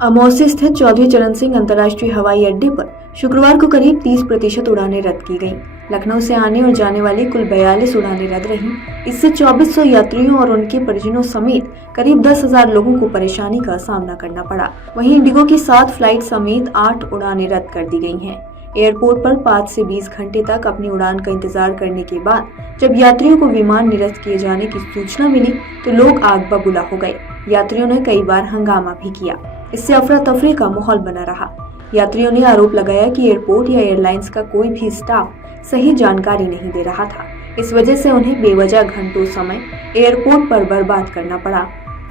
अमौसी स्थित चौधरी चरण सिंह अंतर्राष्ट्रीय हवाई अड्डे पर शुक्रवार को करीब 30% उड़ानें रद्द की गईं। लखनऊ से आने और जाने वाली कुल 42 उड़ानें रद्द रहीं। इससे 2400 यात्रियों और उनके परिजनों समेत करीब 10,000 लोगों को परेशानी का सामना करना पड़ा। वहीं इंडिगो की 7 फ्लाइट समेत 8 उड़ानें रद्द कर दी गई हैं। एयरपोर्ट पर 5 से 20 घंटे तक अपनी उड़ान का इंतजार करने के बाद जब यात्रियों को विमान निरस्त किए जाने की सूचना मिली तो लोग आग बबूला हो गए। यात्रियों ने कई बार हंगामा भी किया। इससे अफरा तफरी का माहौल बना रहा। यात्रियों ने आरोप लगाया कि एयरपोर्ट या एयरलाइंस का कोई भी स्टाफ सही जानकारी नहीं दे रहा था। इस वजह से उन्हें बेवजह घंटों समय एयरपोर्ट पर बर्बाद करना पड़ा।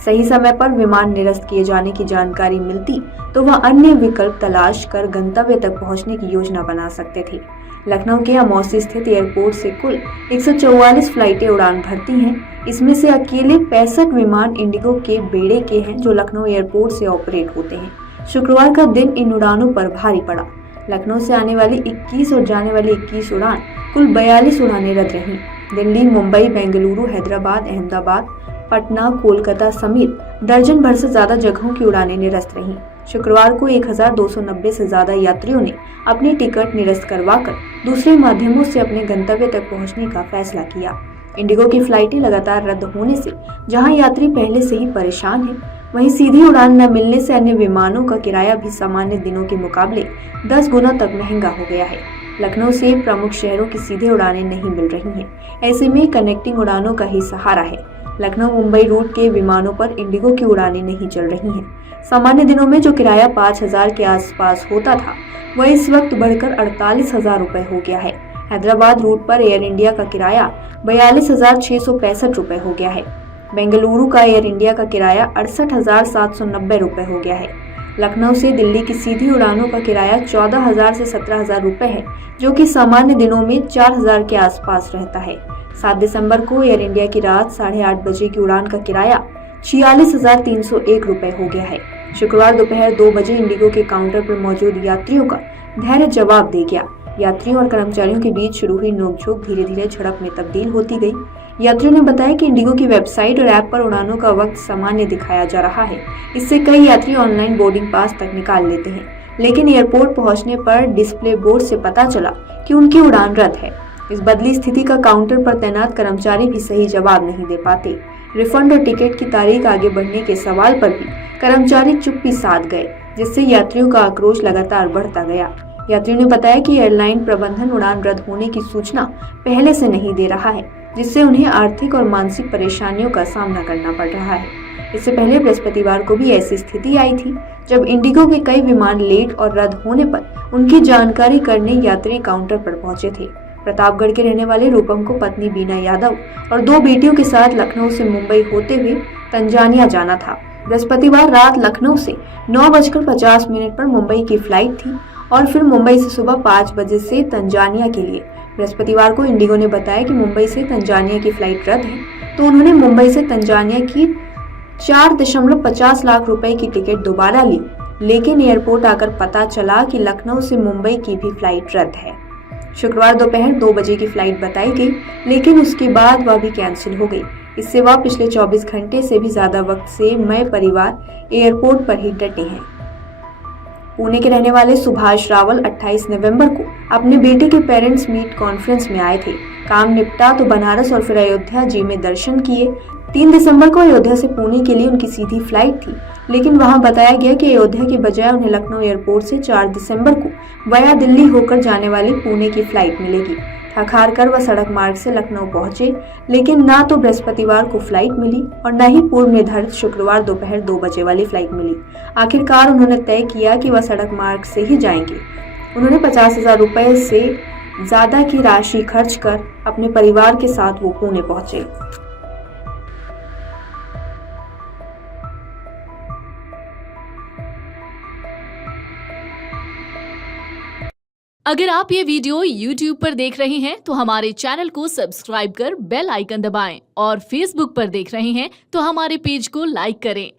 सही समय पर विमान निरस्त किए जाने की जानकारी मिलती तो वह अन्य विकल्प तलाश कर गंतव्य तक पहुंचने की योजना बना सकते थे। लखनऊ के अमौसी स्थित एयरपोर्ट से कुल 144 फ्लाइटें उड़ान भरती हैं। इसमें से अकेले 65 विमान इंडिगो के बेड़े के हैं जो लखनऊ एयरपोर्ट से ऑपरेट होते हैं। शुक्रवार का दिन इन उड़ानों पर भारी पड़ा। लखनऊ से आने वाली 21 और जाने वाली 21 उड़ान कुल 42 उड़ानें रद्द रहीं। दिल्ली, मुंबई, बेंगलुरु, हैदराबाद, अहमदाबाद, पटना, कोलकाता समेत दर्जन भर से ज्यादा जगहों की उड़ानें निरस्त रहीं। शुक्रवार को 1290 से ज्यादा यात्रियों ने अपनी टिकट निरस्त करवाकर दूसरे माध्यमों से अपने गंतव्य तक पहुंचने का फैसला किया। इंडिगो की फ्लाइटें लगातार रद्द होने से जहां यात्री पहले से ही परेशान हैं, वहीं सीधी उड़ान न मिलने से अन्य विमानों का किराया भी सामान्य दिनों के मुकाबले 10 गुना तक महंगा हो गया है। लखनऊ से प्रमुख शहरों की सीधे उड़ानें नहीं मिल रही हैं। ऐसे में कनेक्टिंग उड़ानों का ही सहारा है। लखनऊ मुंबई रूट के विमानों पर इंडिगो की उड़ानें नहीं चल रही हैं। सामान्य दिनों में जो किराया 5,000 के आसपास होता था वह इस वक्त बढ़कर 48,000 रुपए हो गया है। हैदराबाद रूट पर एयर इंडिया का किराया 42,665 रुपए हो गया है। बेंगलुरु का एयर इंडिया का किराया 68,790 रुपए हो गया है। लखनऊ से दिल्ली की सीधी उड़ानों का किराया 14,000 से 17,000 रुपए है, जो कि सामान्य दिनों में 4,000 के आसपास रहता है। 7 दिसंबर को एयर इंडिया की रात 8:30 बजे की उड़ान का किराया 46,301 रुपए हो गया है। शुक्रवार दोपहर 2 बजे इंडिगो के काउंटर पर मौजूद यात्रियों का धैर्य जवाब दे गया। यात्रियों और कर्मचारियों के बीच शुरू हुई नोकझोंक धीरे धीरे झड़प में तब्दील होती गई। यात्रियों ने बताया कि इंडिगो की वेबसाइट और ऐप पर उड़ानों का वक्त सामान्य दिखाया जा रहा है। इससे कई यात्री ऑनलाइन बोर्डिंग पास तक निकाल लेते हैं, लेकिन एयरपोर्ट पहुंचने पर डिस्प्ले बोर्ड से पता चला कि उनकी उड़ान रद्द है। इस बदली स्थिति का काउंटर पर तैनात कर्मचारी भी सही जवाब नहीं दे पाते। रिफंड और टिकट की तारीख आगे बढ़ने के सवाल पर भी कर्मचारी चुप्पी साध गए, जिससे यात्रियों का आक्रोश लगातार बढ़ता गया। यात्रियों ने बताया कि एयरलाइन प्रबंधन उड़ान रद्द होने की सूचना पहले से नहीं दे रहा है, जिससे उन्हें आर्थिक और मानसिक परेशानियों का सामना करना पड़ रहा है। इससे पहले बृहस्पतिवार को भी ऐसी स्थिति आई थी, जब इंडिगो के कई विमान लेट और रद्द होने पर उनकी जानकारी करने यात्री काउंटर पर पहुंचे थे। प्रतापगढ़ के रहने वाले रूपम को पत्नी बीना यादव और 2 बेटियों के साथ लखनऊ से मुंबई होते हुए तंजानिया जाना था। बृहस्पतिवार रात लखनऊ से 9:50 पर मुंबई की फ्लाइट थी और फिर मुंबई से सुबह 5 बजे से तंजानिया के लिए। बृहस्पतिवार को इंडिगो ने बताया कि मुंबई से तंजानिया की फ्लाइट रद्द है, तो उन्होंने मुंबई से तंजानिया की 4.50 लाख रुपए की टिकट दोबारा ली, लेकिन एयरपोर्ट आकर पता चला कि लखनऊ से मुंबई की भी फ्लाइट रद्द है। शुक्रवार दोपहर 2 बजे की फ्लाइट बताई गई, लेकिन उसके बाद वह भी कैंसिल हो गई। इससे वह पिछले 24 घंटे से भी ज्यादा वक्त से मय परिवार एयरपोर्ट पर ही डटे हैं। पुणे के रहने वाले सुभाष रावल 28 नवंबर को अपने बेटे के पेरेंट्स मीट कॉन्फ्रेंस में आए थे। काम निपटा तो बनारस और फिर अयोध्या जी में दर्शन किए। 3 दिसंबर को अयोध्या से पुणे के लिए उनकी सीधी फ्लाइट थी, लेकिन वहां बताया गया कि अयोध्या के बजाय उन्हें लखनऊ एयरपोर्ट से 4 दिसंबर को वाया दिल्ली होकर जाने वाली पुणे की फ्लाइट मिलेगी। थक हार कर वह सड़क मार्ग से लखनऊ पहुंचे, लेकिन ना तो बृहस्पतिवार को फ्लाइट मिली और न ही पूर्व निर्धारित शुक्रवार दोपहर 2 बजे वाली फ्लाइट मिली। आखिरकार उन्होंने तय किया कि वह सड़क मार्ग से ही जाएंगे। उन्होंने 50,000 रुपए से ज्यादा की राशि खर्च कर अपने परिवार के साथ वो पुणे पहुंचे। अगर आप ये वीडियो YouTube पर देख रहे हैं तो हमारे चैनल को सब्सक्राइब कर बेल आइकन दबाएं और Facebook पर देख रहे हैं तो हमारे पेज को लाइक करें।